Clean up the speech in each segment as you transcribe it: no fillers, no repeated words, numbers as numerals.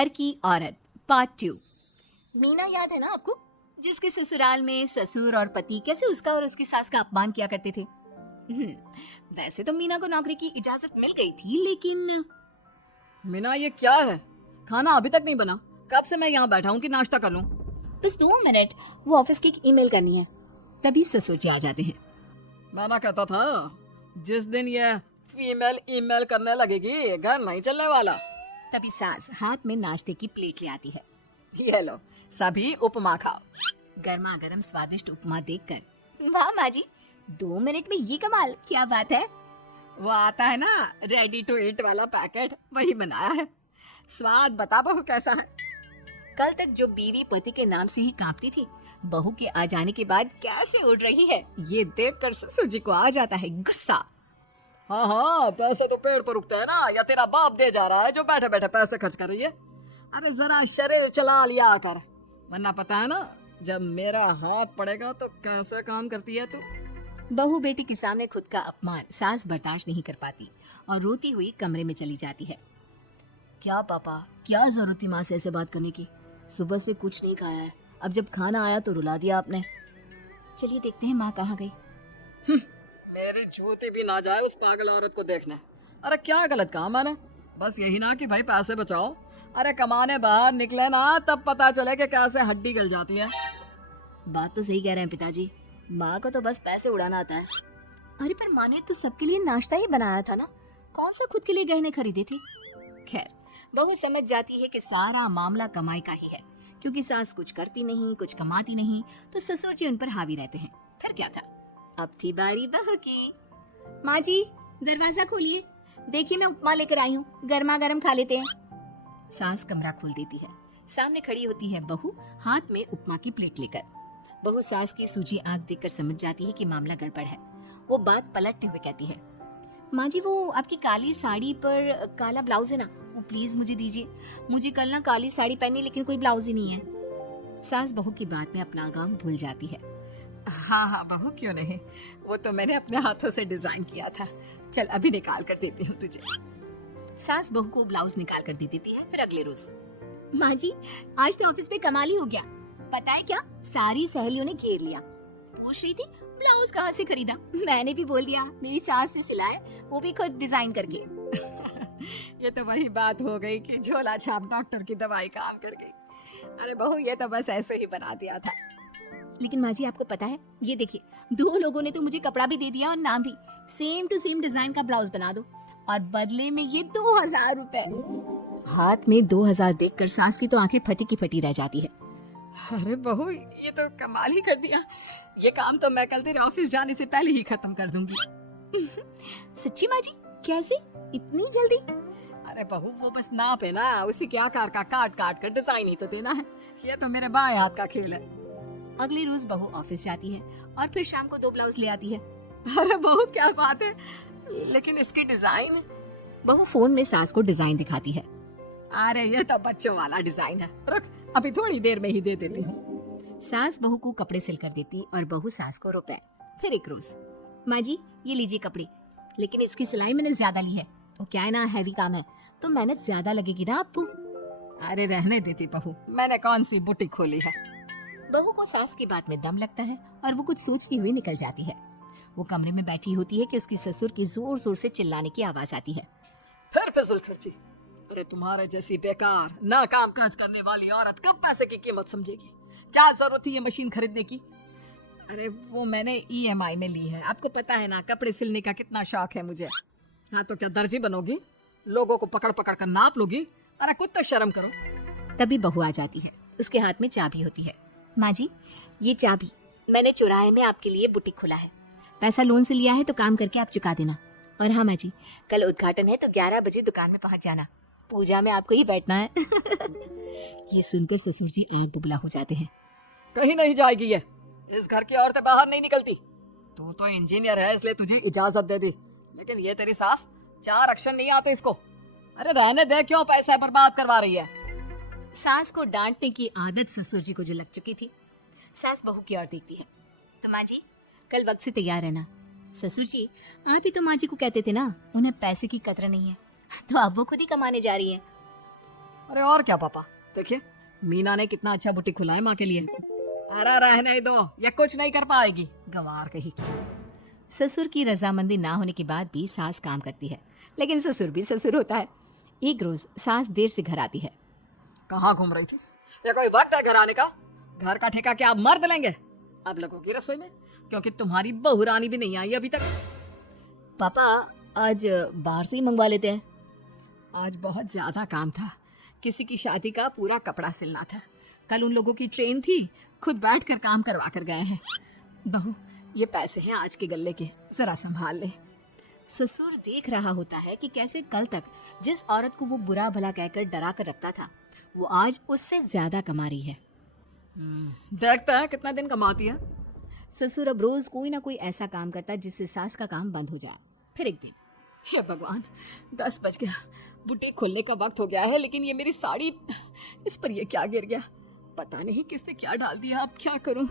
घर की औरत पार्ट 2। मीना याद है ना आपको, जिसके ससुराल में ससुर और पति कैसे उसका और उसकी सास का अपमान किया करते थे। वैसे तो मीना को नौकरी की इजाजत मिल गई थी, लेकिन मीना ये क्या है? खाना अभी तक नहीं बना। कब से मैं यहाँ बैठा हूँ कि नाश्ता कर लूँ। बस 2 मिनट, वो ऑफिस की एक ईमेल करनी है। तभी ससुर जी आ जाते हैं। मैं ना कहता था, जिस दिन ये फीमेल ईमेल करने लगेगी घर नहीं चलने वाला। तभी सास हाथ में नाश्ते की प्लेट ले आती है। ये लो, सभी उपमा खाओ। गर्मा गर्म स्वादिष्ट उपमा देखकर वाह माँ जी, 2 मिनट में ये कमाल, क्या बात है। वो आता है ना रेडी टू ईट वाला पैकेट, वही बनाया है। स्वाद बता बहू कैसा है। कल तक जो बीवी पति के नाम से ही कांपती थी, बहू के आ जाने के बाद कैसे उड़ रही है, ये देखकर ससुर जी को आ जाता है गुस्सा। हाँ हाँ, पैसे तो पेड़ पर उगते हैं ना, या तेरा बाप दे जा रहा है जो बैठे बैठे पैसे खर्च कर रही है। अरे जरा शरीर चला लिया कर, वरना पता है ना जब मेरा हाथ पड़ेगा तो कैसे काम करती है तू। बहू बेटी के सामने खुद का अपमान सास बर्दाश्त नहीं कर पाती और रोती हुई कमरे में चली जाती है। क्या पापा, क्या जरूरत थी माँ से ऐसे बात करने की? सुबह से कुछ नहीं खाया है, अब जब खाना आया तो रुला दिया आपने। चलिए देखते हैं माँ कहाँ गई। मेरी जूती भी ना जाए उस पागल औरत को देखने। अरे क्या गलत काम है ना, बस यही ना कि भाई पैसे बचाओ। अरे कमाने बाहर निकले ना तब पता चले कि कैसे हड्डी गल जाती है। बात तो सही कह रहे हैं पिताजी, माँ को तो बस पैसे उड़ाना आता है। अरे पर माँ ने तो सबके लिए नाश्ता ही बनाया था ना, कौन सा खुद के लिए गहने खरीदे थे। खैर, बहू समझ जाती है कि सारा मामला कमाई का ही है, क्योंकि सास कुछ करती नहीं, कुछ कमाती नहीं, तो ससुर जी उन पर हावी रहते हैं। फिर क्या था, अब थी बारी बहू की। माँ जी दरवाजा खोलिए, देखिए मैं उपमा लेकर आई हूँ, गर्मा गर्म खा लेते हैं। सास कमरा खोल देती है। सामने खड़ी होती है बहू, हाथ में उपमा की प्लेट लेकर। बहू सास की सूजी आंख देखकर समझ जाती है कि मामला गड़बड़ है। वो बात पलटते हुए कहती है, माँ जी वो आपकी काली साड़ी पर काला ब्लाउज है ना, वो प्लीज मुझे दीजिए। मुझे कल ना काली साड़ी पहनी, लेकिन कोई ब्लाउज ही नहीं है। सास बहू की बात में अपना काम भूल जाती है। हाँ हाँ बहू, क्यों नहीं, वो तो मैंने अपने हाथों से डिजाइन किया था। चल अभी निकाल कर देती हूँ तुझे। सास बहू को ब्लाउज निकाल कर दे देती है। फिर अगले रोज, माँ जी आज तो ऑफिस में कमाल ही हो गया, पता है क्या, सारी सहेलियों ने घेर लिया, पूछ रही थी ब्लाउज कहाँ से खरीदा। मैंने भी बोल दिया मेरी सास ने सिलाए, वो भी खुद डिजाइन करके। ये तो वही बात हो गई कि झोला छाप डॉक्टर की दवाई काम कर गई। अरे बहू ये तो बस ऐसे ही बना दिया था। लेकिन माँ जी आपको पता है, ये देखिए 2 लोगों ने तो मुझे कपड़ा भी दे दिया और नाम भी, सेम टू सेम डिजाइन का ब्लाउज बना दो, और बदले में ये 2000 रुपए। हाथ में 2000 देखकर सास की तो आंखें फटी की फटी रह जाती है। अरे बहू ये तो कमाल ही कर दिया, ये काम तो मैं कल तेरे ऑफिस जाने से पहले ही खत्म कर दूंगी। सच्ची माँ जी, कैसे इतनी जल्दी? अरे बहू वो बस नाप है ना, उसी के आकार का काट काट कर डिजाइन ही तो देना है। ये तो मेरे बाएं हाथ का खेल है। अगले रोज बहू ऑफिस जाती है और फिर शाम को 2 ब्लाउज ले आती है। अरे बहू क्या बात है, लेकिन इसकी डिजाइन। बहू फोन में सास को डिजाइन दिखाती है। अरे ये तो बच्चों वाला डिजाइन है, रुक अभी थोड़ी देर में ही दे देती हूँ। सास बहू को कपड़े सिल कर देती और बहू सास को रुपए। फिर एक रोज, माँ जी ये लीजिए कपड़े, लेकिन इसकी सिलाई मैंने ज्यादा ली है, वो क्या है ना हैवी काम है, तो मेहनत ज्यादा लगेगी ना आपको। अरे रहने देती बहू, मैंने कौन सी बुटीक खोली है। बहू को सास की बात में दम लगता है और वो कुछ सोचती हुई निकल जाती है। वो कमरे में बैठी होती है कि उसकी ससुर की जोर जोर से चिल्लाने की आवाज आती है। फिर फिजूल खर्ची, अरे तुम्हारे जैसी बेकार ना काम काज करने वाली औरत कब पैसे की कीमत समझेगी। क्या जरूरत थी ये मशीन खरीदने की? अरे वो मैंने EMI में ली है, आपको पता है ना कपड़े सिलने का कितना शौक है मुझे। हाँ तो क्या दर्जी बनोगी, लोगों को पकड़ पकड़ कर नाप लोगी? अरे कुछ तो शर्म करो। तभी बहू आ जाती है, उसके हाथ में चाबी होती है। माँ जी ये चाबी मैंने चौराहे में आपके लिए बुटीक खोला है, पैसा लोन से लिया है तो काम करके आप चुका देना। और हाँ माँ जी, कल उद्घाटन है तो 11 बजे दुकान में पहुँच जाना, पूजा में आपको ही बैठना है। ये सुनकर ससुर जी आग बुबला हो जाते हैं। कहीं नहीं जाएगी ये, इस घर की औरतें बाहर नहीं निकलती। तू तो इंजीनियर है इसलिए तुझे इजाजत दे दी, लेकिन ये तेरी सास 4 अक्षर नहीं आते इसको। अरे रहने दे, क्यों पैसा बर्बाद करवा रही है। सास को डांटने की आदत ससुर जी को जो लग चुकी थी। सास बहू की ओर देखती है, तो माँ जी कल वक्त से तैयार रहना। ससुर जी आप ही तो माँ जी को कहते थे ना उन्हें पैसे की कदर नहीं है, तो अब वो खुद ही कमाने जा रही है। अरे और क्या पापा, देखिए मीना ने कितना अच्छा बुटीक खुला है माँ के लिए। अरे रहने दो, ये कुछ नहीं कर पाएगी, गंवार कहीं की। ससुर की रजामंदी ना होने के बाद भी सास काम करती है, लेकिन ससुर भी ससुर होता है। एक रोज सास देर से घर आती है। कहाँ घूम रही थी? ये कोई वक्त है घर आने का? घर का ठेका क्या आप मर्द लेंगे? अब लगोगी रसोई में, क्योंकि तुम्हारी बहू रानी भी नहीं आई अभी तक। पापा आज बाहर से ही मंगवा लेते हैं। आज बहुत ज्यादा काम था, किसी की शादी का पूरा कपड़ा सिलना था। कल उन लोगों की ट्रेन थी, खुद बैठ कर काम करवा कर गए हैं। बहू, ये पैसे हैं आज के गल्ले के, जरा संभाल ले। ससुर देख रहा होता है कि कैसे कल तक जिस औरत को वो बुरा भला कहकर डरा कर रखता था, वो आज उससे ज्यादा कमा रही है। देखता है कितना दिन कमाती है। ससुर अब रोज कोई ना कोई ऐसा काम करता है जिससे सास का काम बंद हो जाए। फिर एक दिन, हे भगवान, 10 बज गया, बुटीक खोलने का वक्त हो गया है, लेकिन ये मेरी साड़ी, इस पर ये क्या गिर गया? पता नहीं किसने क्या डाल दिया, अब क्या करूं?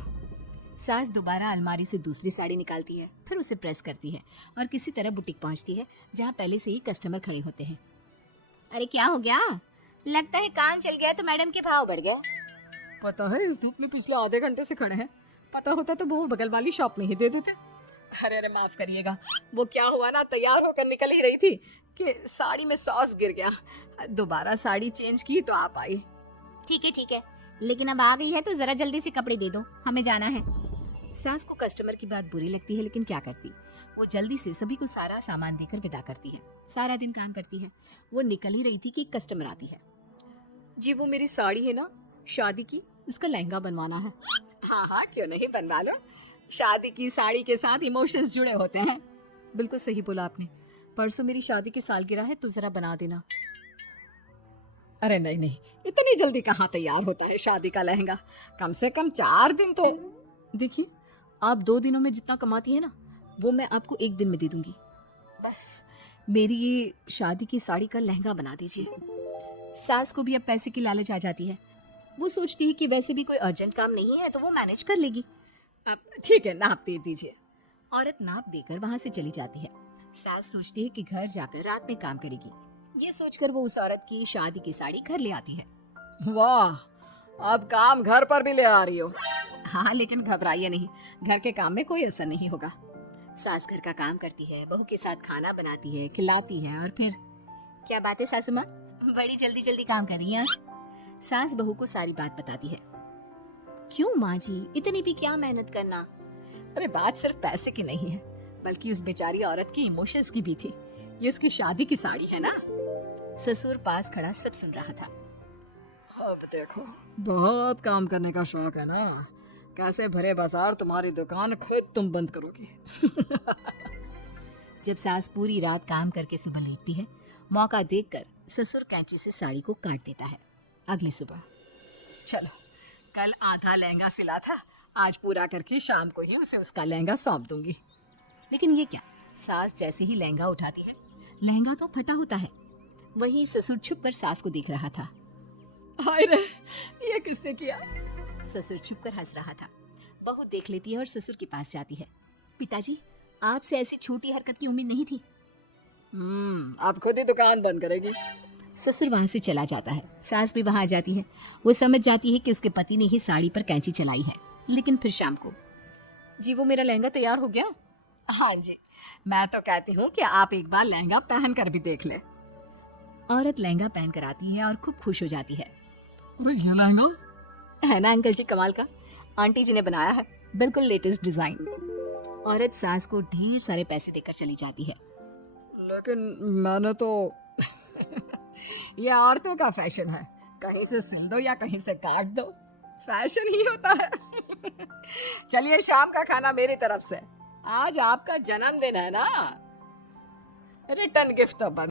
सास दोबारा अलमारी से दूसरी साड़ी निकालती है, फिर उसे प्रेस करती है और किसी तरह बुटीक पहुंचती है जहां पहले से ही कस्टमर खड़े होते हैं। अरे क्या हो गया? लगता है काम चल गया तो मैडम के भाव बढ़ गए। पता है इस धूप में पिछले आधे घंटे से खड़े हैं, पता होता तो वो बगल वाली शॉप में ही दे देते। अरे अरे माफ करिएगा, वो क्या हुआ ना, तैयार होकर निकल ही रही थी कि साड़ी में सॉस गिर गया। दोबारा साड़ी चेंज की तो आप आई। ठीक है, लेकिन अब आ गई है तो जरा जल्दी से कपड़े दे दो, हमें जाना है। सास को कस्टमर की बात बुरी लगती है, लेकिन क्या करती, वो जल्दी से सभी को सारा सामान देकर विदा करती है। सारा दिन काम करती है। वो निकल ही रही थी कि कस्टमर आती है। जी वो मेरी साड़ी है ना शादी की, उसका लहंगा बनवाना है। हाँ हाँ, क्यों नहीं, बनवा लो। शादी की साड़ी के साथ इमोशंस जुड़े होते हैं। बिल्कुल सही बोला आपने, परसों मेरी शादी की सालगिरह है, तो जरा बना देना। अरे नहीं नहीं, इतनी जल्दी कहाँ तैयार होता है शादी का लहंगा, कम से कम 4 दिन तो। देखिए, आप 2 दिनों में जितना कमाती है ना, वो मैं आपको 1 दिन में दे दूंगी। बस मेरी ये शादी की साड़ी का लहंगा बना दीजिए। सास को भी अब पैसे की लालच आ जाती है। वो सोचती है कि वैसे भी कोई अर्जेंट काम नहीं है तो वो मैनेज कर लेगी। अब ठीक है, नाप दे दीजिए। औरत नाप देकर वहां से चली जाती है। सास सोचती है कि घर जाकर रात में काम करेगी। ये सोचकर वो उस औरत की शादी की साड़ी घर ले आती है। वाह, अब काम घर पर भी ले आ रही हो। हाँ, लेकिन घबराइए नहीं, घर के काम में कोई असर नहीं होगा। सास घर का काम करती है, बहू के साथ खाना बनाती है, खिलाती है, और फिर क्या बात है सासू माँ, बड़ी जल्दी जल्दी काम कर रही है आज। सास बहू को सारी बात बताती है। क्यों माँ जी, इतनी भी क्या मेहनत करना? अरे बात सिर्फ पैसे की नहीं है, बल्कि उस बेचारी औरत की इमोशंस की भी थी। ये उसकी शादी की साड़ी है ना। ससुर पास खड़ा सब सुन रहा था। अब देखो, बहुत काम करने का शौक है ना, कैसे भरे बाजार तुम्हारी दुकान खुद तुम बंद करोगी। जब सास पूरी रात काम करके सुबह लेटती है, मौका देखकर ससुर कैंची से साड़ी को काट देता है। अगली सुबह, चलो कल आधा लहंगा सिला था, आज पूरा करके शाम को ही उसे उसका लहंगा सौंप दूंगी। लेकिन ये क्या, सास जैसे ही लहंगा उठाती है, लहंगा तो फटा होता है। वही ससुर छुप कर सास को देख रहा था। हाय रे, ये किसने किया? ससुर छुप कर हंस रहा था। बहू देख लेती है और ससुर के पास जाती है। पिताजी, आपसे ऐसी छोटी हरकत की उम्मीद नहीं थी। आप खुद ही दुकान बंद करेगी। ससुर वहां से चला जाता है। सास भी वहां आ जाती है। वो समझ जाती है कि उसके पति ने ही साड़ी पर कैंची चलाई है। लेकिन फिर शाम को, जी वो मेरा लहंगा तैयार हो गया? हाँ जी, मैं तो कहती हूँ कि आप एक बार लहंगा पहन कर भी देख ले। औरत लहंगा पहन कर आती है और खूब खुश हो जाती है। अरे ये लहंगा है ना अंकल जी, कमाल का, आंटी जी ने बनाया है, बिल्कुल लेटेस्ट डिजाइन। औरत सास को ढेर सारे पैसे देकर चली जाती है। लेकिन मैंने तो ये औरतों का फैशन है, कहीं से सिल दो या कहीं से काट दो, फैशन ही होता है। चलिए शाम का खाना मेरी तरफ से, आज आपका जन्मदिन है ना, रिटर्न गिफ्ट तो बंद।